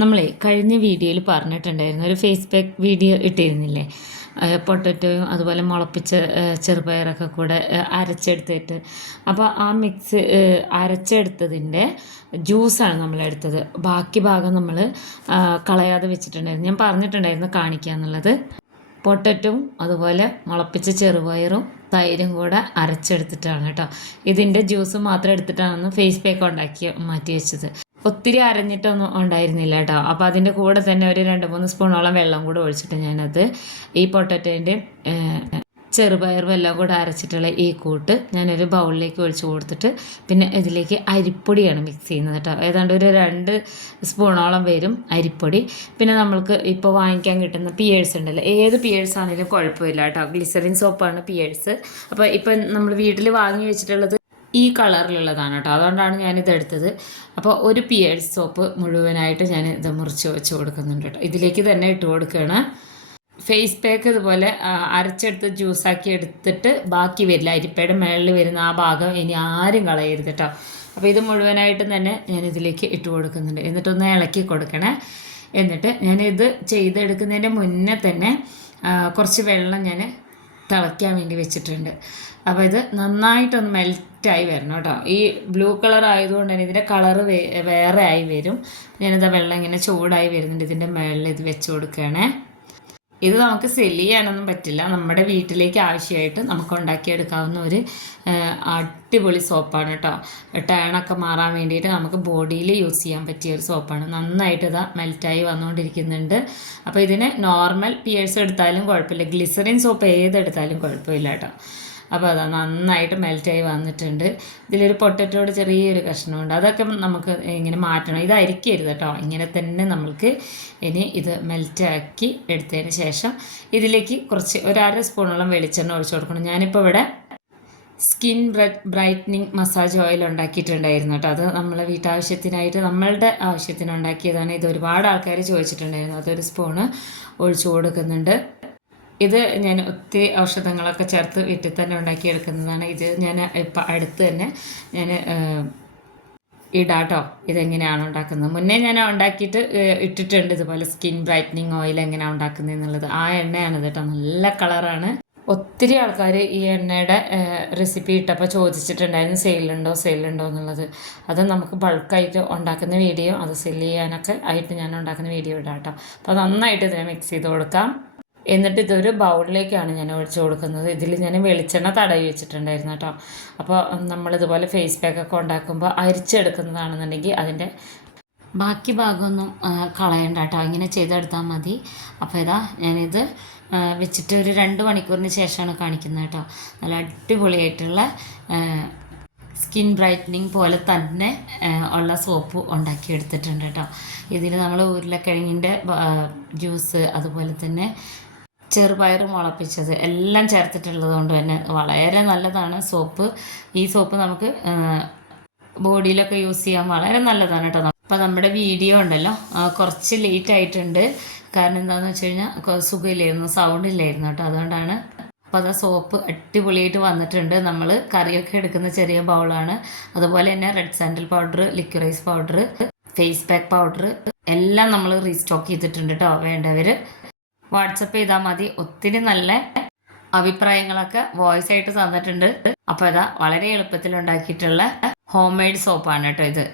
നമ്മളെ കഴിഞ്ഞ വീഡിയോയിൽ പറഞ്ഞിട്ടുണ്ടായിരുന്നു ഒരു ഫേസ് പാക്ക് വീഡിയോ ഇട്ടിരുന്നില്ലേ. പൊട്ടറ്റോയും അതുപോലെ മുളപ്പിച്ച ചെറുപയറൊക്കെ കൂടെ അരച്ചെടുത്തിട്ട്. അപ്പോൾ ആ മിക്സ് അരച്ചെടുത്തതിൻ്റെ ജ്യൂസാണ് നമ്മളെടുത്തത്. ബാക്കി ഭാഗം നമ്മൾ കളയാതെ വെച്ചിട്ടുണ്ടായിരുന്നു. ഞാൻ പറഞ്ഞിട്ടുണ്ടായിരുന്നു കാണിക്കുക എന്നുള്ളത്. പൊട്ടറ്റോയും അതുപോലെ മുളപ്പിച്ച ചെറുപയറും തൈരും കൂടെ അരച്ചെടുത്തിട്ടാണ് കേട്ടോ. ഇതിൻ്റെ ജ്യൂസ് മാത്രം എടുത്തിട്ടാണ് ഫേസ് പാക്ക് ഉണ്ടാക്കി മാറ്റി വെച്ചത്. ഒത്തിരി അരഞ്ഞിട്ടൊന്നും ഉണ്ടായിരുന്നില്ല കേട്ടോ. അപ്പോൾ അതിൻ്റെ കൂടെ തന്നെ ഒരു 2-3 സ്പൂണോളം വെള്ളം കൂടെ ഒഴിച്ചിട്ട് ഞാനത് ഈ പൊട്ടറ്റോൻ്റെ ചെറുപയറും എല്ലാം കൂടെ അരച്ചിട്ടുള്ള ഈ കൂട്ട് ഞാനൊരു ബൗളിലേക്ക് ഒഴിച്ച് കൊടുത്തിട്ട് പിന്നെ ഇതിലേക്ക് അരിപ്പൊടിയാണ് മിക്സ് ചെയ്യുന്നത് കേട്ടോ. ഏതാണ്ട് ഒരു 2 സ്പൂണോളം വരും അരിപ്പൊടി. പിന്നെ നമ്മൾക്ക് ഇപ്പോൾ വാങ്ങിക്കാൻ കിട്ടുന്ന പിയേഴ്സ് ഉണ്ടല്ലോ, ഏത് പിയേഴ്സ് ആണെങ്കിലും കുഴപ്പമില്ല കേട്ടോ. ഗ്ലിസറിൻ സോപ്പാണ് പിയേഴ്സ്. അപ്പോൾ ഇപ്പം നമ്മൾ വീട്ടിൽ വാങ്ങി വെച്ചിട്ടുള്ളത് ഈ കളറിലുള്ളതാണ് കേട്ടോ. അതുകൊണ്ടാണ് ഞാനിത് എടുത്തത്. അപ്പോൾ ഒരു പിയേഴ്സ് സോപ്പ് മുഴുവനായിട്ട് ഞാൻ ഇത് മുറിച്ച് വെച്ച് കൊടുക്കുന്നുണ്ട് കേട്ടോ. ഇതിലേക്ക് തന്നെ ഇട്ട് കൊടുക്കുകയാണ്. ഫേസ് പാക്ക് ഇതുപോലെ അരച്ചെടുത്ത് ജ്യൂസാക്കി എടുത്തിട്ട് ബാക്കി വരില്ല, അരിപ്പയുടെ മേളിൽ വരുന്ന ആ ഭാഗം ഇനി ആരും കളയരുത് കേട്ടോ. അപ്പോൾ ഇത് മുഴുവനായിട്ടും തന്നെ ഞാൻ ഇതിലേക്ക് ഇട്ട് കൊടുക്കുന്നുണ്ട്. എന്നിട്ടൊന്ന് ഇളക്കി കൊടുക്കണേ. എന്നിട്ട് ഞാനിത് ചെയ്തെടുക്കുന്നതിൻ്റെ മുന്നേ തന്നെ കുറച്ച് വെള്ളം ഞാൻ തിളയ്ക്കാൻ വേണ്ടി വെച്ചിട്ടുണ്ട്. അപ്പോൾ ഇത് നന്നായിട്ടൊന്ന് മെൽറ്റായി വരണം കേട്ടോ. ഈ ബ്ലൂ കളർ ആയതുകൊണ്ട് തന്നെ ഇതിൻ്റെ കളറ് വേറെ ആയി വരും. ഞാനിതാ വെള്ളം ഇങ്ങനെ ചൂടായി വരുന്നുണ്ട്. ഇതിൻ്റെ മുകളിൽ ഇത് വെച്ച് കൊടുക്കുകയാണേ. ഇത് നമുക്ക് സെല്ല് ചെയ്യാനൊന്നും പറ്റില്ല. നമ്മുടെ വീട്ടിലേക്ക് ആവശ്യമായിട്ട് നമുക്ക് ഉണ്ടാക്കിയെടുക്കാവുന്ന ഒരു അടിപൊളി സോപ്പാണ് കേട്ടോ. ടേണൊക്കെ മാറാൻ വേണ്ടിയിട്ട് നമുക്ക് ബോഡിയിൽ യൂസ് ചെയ്യാൻ പറ്റിയ ഒരു സോപ്പാണ്. നന്നായിട്ട് ഇതാ മെൽറ്റായി വന്നുകൊണ്ടിരിക്കുന്നുണ്ട്. അപ്പോൾ ഇതിന് നോർമൽ പിയേഴ്സ് എടുത്താലും കുഴപ്പമില്ല, ഗ്ലിസറിൻ സോപ്പ് ഏതെടുത്താലും കുഴപ്പമില്ല കേട്ടോ. അപ്പോൾ അതാ നന്നായിട്ട് മെൽറ്റായി വന്നിട്ടുണ്ട്. ഇതിലൊരു പൊട്ടറ്റോയുടെ ചെറിയൊരു കഷ്ണമുണ്ട്, അതൊക്കെ നമുക്ക് ഇങ്ങനെ മാറ്റണം. ഇത് അരിക്കരുത് കേട്ടോ. ഇങ്ങനെ തന്നെ നമ്മൾക്ക് ഇനി ഇത് മെൽറ്റാക്കി എടുത്തതിന് ശേഷം ഇതിലേക്ക് കുറച്ച് ഒരു 1/2 സ്പൂണോളം വെളിച്ചെണ്ണ ഒഴിച്ച് കൊടുക്കണം. ഞാനിപ്പോൾ ഇവിടെ സ്കിൻ ബ്രൈറ്റനിങ് മസാജ് ഓയിൽ ഉണ്ടാക്കിയിട്ടുണ്ടായിരുന്നു കേട്ടോ. അത് നമ്മളെ വീട്ടാവശ്യത്തിനായിട്ട് നമ്മളുടെ ആവശ്യത്തിന് ഉണ്ടാക്കിയതാണ്. ഇത് ഒരുപാട് ആൾക്കാർ ചോദിച്ചിട്ടുണ്ടായിരുന്നു. അതൊരു സ്പൂണ് ഒഴിച്ചു കൊടുക്കുന്നുണ്ട്. ഇത് ഞാൻ ഒത്തിരി ഔഷധങ്ങളൊക്കെ ചേർത്ത് വീട്ടിൽ തന്നെ ഉണ്ടാക്കിയെടുക്കുന്നതാണ്. ഇത് ഞാൻ ഇപ്പം അടുത്ത് തന്നെ ഞാൻ ഇടാട്ടോ ഇതെങ്ങനെയാണ് ഉണ്ടാക്കുന്നത്. മുന്നേ ഞാൻ ഉണ്ടാക്കിയിട്ട് ഇട്ടിട്ടുണ്ട് ഇതുപോലെ സ്കിൻ ബ്രൈറ്റനിങ് ഓയിൽ എങ്ങനെയാണ് ഉണ്ടാക്കുന്നത് എന്നുള്ളത്. ആ എണ്ണയാണ് കേട്ടോ, നല്ല കളറാണ്. ഒത്തിരി ആൾക്കാർ ഈ എണ്ണയുടെ റെസിപ്പി ഇട്ടപ്പോൾ ചോദിച്ചിട്ടുണ്ടായിരുന്നു സെയിലുണ്ടോ എന്നുള്ളത്. അത് നമുക്ക് ബൾക്കായിട്ട് ഉണ്ടാക്കുന്ന വീഡിയോ, അത് സെല്ല് ചെയ്യാനൊക്കെ ആയിട്ട് ഞാൻ ഉണ്ടാക്കുന്ന വീഡിയോ ഇടാം കേട്ടോ. അപ്പോൾ നന്നായിട്ട് ഇതിനെ മിക്സ് ചെയ്ത് കൊടുക്കാം. എന്നിട്ട് ഇതൊരു ബൗളിലേക്കാണ് ഞാൻ ഒഴിച്ച് കൊടുക്കുന്നത്. ഇതിൽ ഞാൻ വെളിച്ചെണ്ണ തടവി വെച്ചിട്ടുണ്ടായിരുന്നു കേട്ടോ. അപ്പോൾ നമ്മളിതുപോലെ ഫേസ് പാക്കൊക്കെ ഉണ്ടാക്കുമ്പോൾ അരിച്ചെടുക്കുന്നതാണെന്നുണ്ടെങ്കിൽ അതിൻ്റെ ബാക്കി ഭാഗമൊന്നും കളയണ്ട കേട്ടോ, ഇങ്ങനെ ചെയ്തെടുത്താൽ മതി. അപ്പോൾ ഇതാ ഞാനിത് വെച്ചിട്ട് ഒരു 2 മണിക്കൂറിന് ശേഷമാണ് കാണിക്കുന്നത് കേട്ടോ. നല്ല അടിപൊളിയായിട്ടുള്ള സ്കിൻ ബ്രൈറ്റനിങ് പോലെ തന്നെ ഉള്ള സോപ്പ് ഉണ്ടാക്കിയെടുത്തിട്ടുണ്ട് കേട്ടോ. ഇതിൽ നമ്മൾ ഉരുളക്കിഴങ്ങിൻ്റെ ജ്യൂസ് അതുപോലെ തന്നെ ചെറുപയർ മുളപ്പിച്ചത് എല്ലാം ചേർത്തിട്ടുള്ളത് കൊണ്ട് തന്നെ വളരെ നല്ലതാണ് സോപ്പ്. ഈ സോപ്പ് നമുക്ക് ബോഡിയിലൊക്കെ യൂസ് ചെയ്യാൻ വളരെ നല്ലതാണ് കേട്ടോ. അപ്പോൾ നമ്മുടെ വീഡിയോ ഉണ്ടല്ലോ കുറച്ച് ലേറ്റ് ആയിട്ടുണ്ട്. കാരണം എന്താണെന്ന് വെച്ച് കഴിഞ്ഞാൽ സുഖമില്ലായിരുന്നു, സൗണ്ട് ഇല്ലായിരുന്നു കേട്ടോ. അതുകൊണ്ടാണ്. അപ്പോൾ അത് സോപ്പ് അടിപൊളിയായിട്ട് വന്നിട്ടുണ്ട്. നമ്മൾ കറിയൊക്കെ എടുക്കുന്ന ചെറിയ ബൗളാണ്. അതുപോലെ തന്നെ red sandal powder, liquorice powder, face pack powder എല്ലാം നമ്മൾ റീസ്റ്റോക്ക് ചെയ്തിട്ടുണ്ട് കേട്ടോ. വേണ്ടവർ വാട്സപ്പ് ചെയ്താൽ മതി. ഒത്തിരി നല്ല അഭിപ്രായങ്ങളൊക്കെ വോയിസ് ആയിട്ട് തന്നിട്ടുണ്ട്. അപ്പോൾ ഇതാ വളരെ എളുപ്പത്തിൽ ഉണ്ടാക്കിയിട്ടുള്ള ഹോം മെയ്ഡ് സോപ്പാണ് കേട്ടോ ഇത്.